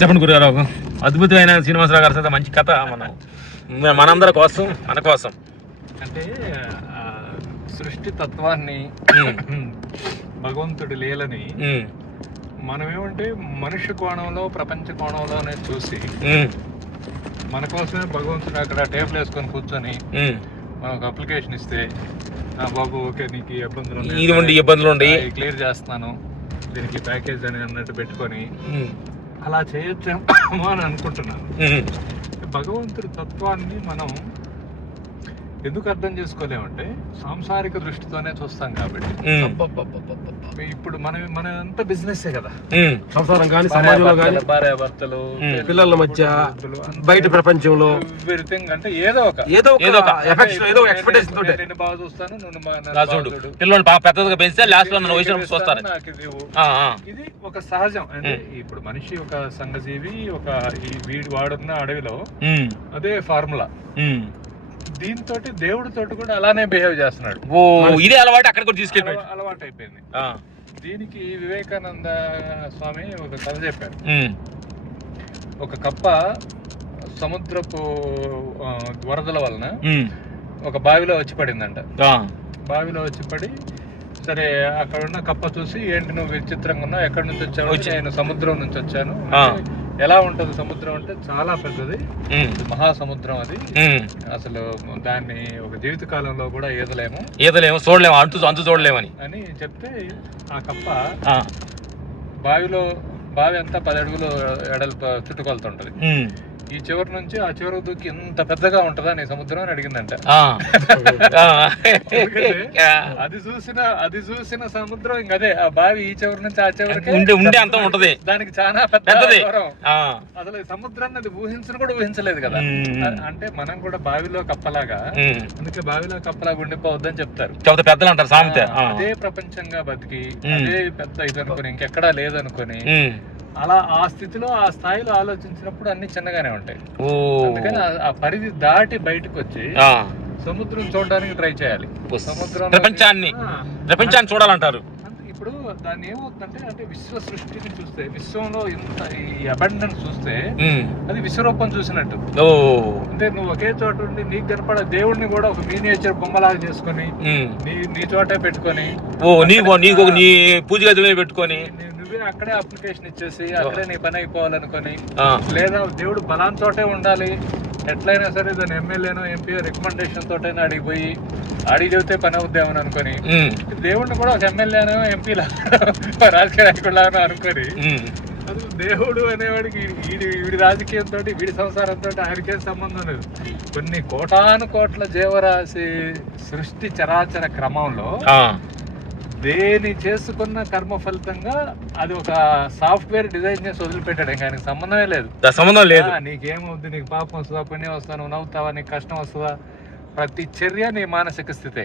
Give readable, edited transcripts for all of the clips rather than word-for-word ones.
చెప్పండి గురుగారు, అద్భుతమైన శ్రీనివాసరావు గారి మంచి కథ మనందరి కోసం, మన కోసం. అంటే సృష్టి తత్వాన్ని, భగవంతుడి లీలని మనమేమంటే మనుష్య కోణంలో, ప్రపంచ కోణంలోనే చూసి మన కోసమే భగవంతుడు అక్కడ టేబుల్ వేసుకొని కూర్చొని మనం ఒక అప్లికేషన్ ఇస్తే, బాబు ఓకే నీకు ఇబ్బందులు క్లియర్ చేస్తున్నాను, దీనికి ప్యాకేజ్ అని అన్నట్టు పెట్టుకొని అలా చేయొచ్చేమో అని అనుకుంటున్నాను. భగవంతుడి తత్వాన్ని మనం ఎందుకు అర్థం చేసుకోలేమంటే సాంసారిక దృష్టితోనే చూస్తాం కాబట్టి. ఇప్పుడు మన అంతా బిజినెస్ కదా, సంసారం కానీ, సమాజంలో కానీ, భార్యాభర్తలు, పిల్లల మధ్య, బయట ప్రపంచంలో ఎవ్రీథింగ్ అంటే ఏదో ఒక ఎక్స్పెక్టేషన్ తోటి నేను బాగా చూస్తాను, పిల్లలు పెద్దగా పెంచితే లాస్ట్ లో చూస్తారు. ఇది ఒక సహజం. అంటే ఇప్పుడు మనిషి ఒక సంఘజీవి, ఒక వీడు వాడున్న అడవిలో అదే ఫార్ములా. దీంతో దేవుడితో కూడా అలానే బిహేవ్ చేస్తున్నాడు. ఇదే అలవాటు అక్కడ కూడా తీసుకెళ్ళి అలవాటు అయిపోయింది. దీనికి వివేకానంద స్వామి ఒక కథ చెప్పారు. ఒక కప్ప సముద్రపు వరదల వలన ఒక బావిలో వచ్చి పడిందంట. బావిలో వచ్చి పడి, సరే అక్కడ ఉన్న కప్ప చూసి, ఏంటి నువ్వు విచిత్రంగా ఉన్నావు, ఎక్కడి నుంచి వచ్చావు? నేను సముద్రం నుంచి వచ్చాను. ఎలా ఉంటది సముద్రం అంటే చాలా పెద్దది, మహాసముద్రం అది, అసలు దాన్ని ఒక జీవిత కాలంలో కూడా ఈదలేము చూడలేము, అంతు చూడలేమని అని చెప్తే, ఆ కప్ప బావి అంతా 10 అడుగులు ఎడల్పు చుట్టుకొలుతుంటది. ఈ చివరి నుంచి ఆ చివరి దూకి ఇంత పెద్దగా ఉంటదా నీ సముద్రం అని అడిగిందంట. అది చూసిన సముద్రం ఇంకదే, ఆ బావి ఈ చివరి నుంచి ఆ చివరికి ఉండే అంత ఉంటది, దానికి చాలా పెద్దది. అసలు సముద్రాన్ని అది కూడా ఊహించలేదు కదా. అంటే మనం కూడా బావిలో కప్పలాగా, అందుకే బావిలో కప్పలాగా ఉండిపోవద్దని చెప్తారు పెద్దలు అంటారు సామెత. అదే ప్రపంచంగా బతికి, అదే పెద్ద ఇది అనుకుని, ఇంకెక్కడా లేదనుకుని, అలా ఆ స్థితిలో, ఆ స్థాయిలో ఆలోచించినప్పుడు అన్ని చిన్నగానే ఉంటాయి. అందుకని ఆ పరిధి దాటి బయటకు వచ్చి సముద్రం చూడడానికి ట్రై చేయాలి. సముద్రం ప్రపంచాన్ని చూడాలంటారు. ఇప్పుడు దాన్ని ఏమవుతుందంటే, అంటే విశ్వ సృష్టిని చూస్తే, విశ్వంలో ఇంత ఈ అబండెన్స్ చూస్తే అది విశ్వరూపం చూసినట్టు. అంటే నువ్వు ఒకే చోట ఉండి నీకు కనపడే దేవుడిని కూడా ఒక మినియేచర్ బొమ్మలాగా చేసుకొని నీ చోటే పెట్టుకొని, నీ పూజ గదిలో పెట్టుకొని నువ్వే అక్కడే అప్లికేషన్ ఇచ్చేసి అక్కడే నీ పని అయిపోవాలనుకొని, లేదా దేవుడు బలాన్ చోటే ఉండాలి, ఎట్లయినా సరే దాని ఎమ్మెల్యేనో ఎంపీఓ రికమెండేషన్ తోటైనా అడిగిపోయి అడిగి చెబితే పని అవుద్దామని అనుకొని, దేవుడిని కూడా ఒక ఎమ్మెల్యేనో ఎంపీలా రాజకీయ నాయకుడిలాగా అనుకొని, అసలు దేవుడు అనేవాడికి వీడి రాజకీయంతో, వీడి సంసారంతో ఆయనకేం సంబంధం లేదు. కొన్ని కోటాను కోట్ల జీవరాశి సృష్టి చరాచర క్రమంలో దేని చేసుకున్న కర్మ ఫలితంగా అది ఒక సాఫ్ట్వేర్ డిజైన్ చేసి వదిలిపెట్టాడు. ఇంకా ఆయనకి సంబంధమే లేదు. నీకేమవుద్ది, నీకు పాపం వస్తుందా, పుణ్యం వస్తుందా, నువ్వు నవ్వుతావా, నీకు కష్టం వస్తుందా, ప్రతి చర్య నీ మానసిక స్థితే.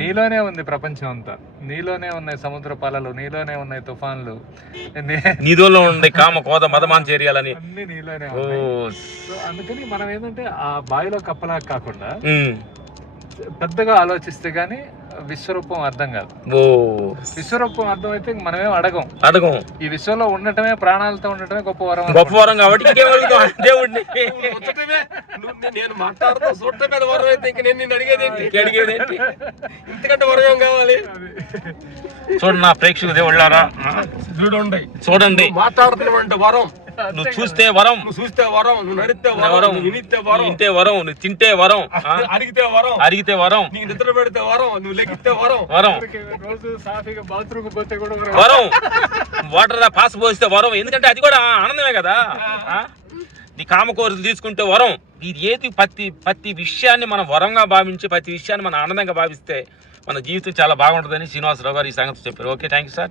నీలోనే ఉంది ప్రపంచం అంతా, నీలోనే ఉన్నాయి సముద్ర పాలలు, నీలోనే ఉన్నాయి తుఫాన్లు, నీలోనే ఉన్నాయి కామ కోద మదమాన్ చర్యలని, అన్ని నీలోనే ఉన్నాయి. సో అందుకని మనం ఏంటంటే ఆ బావిలో కప్పలా కాకుండా పెద్దగా ఆలోచిస్తే గానీ విశ్వరూపం అర్థం కాదు. విశ్వరూపం అర్థం అయితే మనమేం అడగం. ఈ విశ్వంలో ఉండటమే, ప్రాణాలతో ఉండటమే గొప్ప వరం కాబట్టి దేవుడిని నేను మాట్లాడుతూ చూడటం వరం అయితే ఇంక నేను నిన్ను అడిగేదేంటి? ఇంతకంటే వరం కావాలి? చూడండి నా ప్రేక్షకుల దేవుళ్ళారా, చూడండి మాట్లాడుతున్నామంటే వరం. నువ్వు చూస్తే వరం, నువ్వు నడితే వరం, నువ్వు వింటే వరం, నువ్వు తింటే వరం, అడిగితే వరం, నీకు నిద్ర పెడితే వరం, నువ్వు లెగితే వరం, రోజు సాఫీగా బాత్రూమ్ పోతే కూడా వరం, వాటర్ పాస్ పోస్తే వరం. ఎందుకంటే అది కూడా ఆనందమే కదా. నీ కామకోరికలు తీసుకుంటే వరం. ఇది ఏది ప్రతి విషయాన్ని మనం వరంగా భావించి, ప్రతి విషయాన్ని మనం ఆనందంగా భావిస్తే మన జీవితం చాలా బాగుంటుందని శ్రీనివాసరావు గారు ఈ సంగతి చెప్పారు. Okay, thank you sir.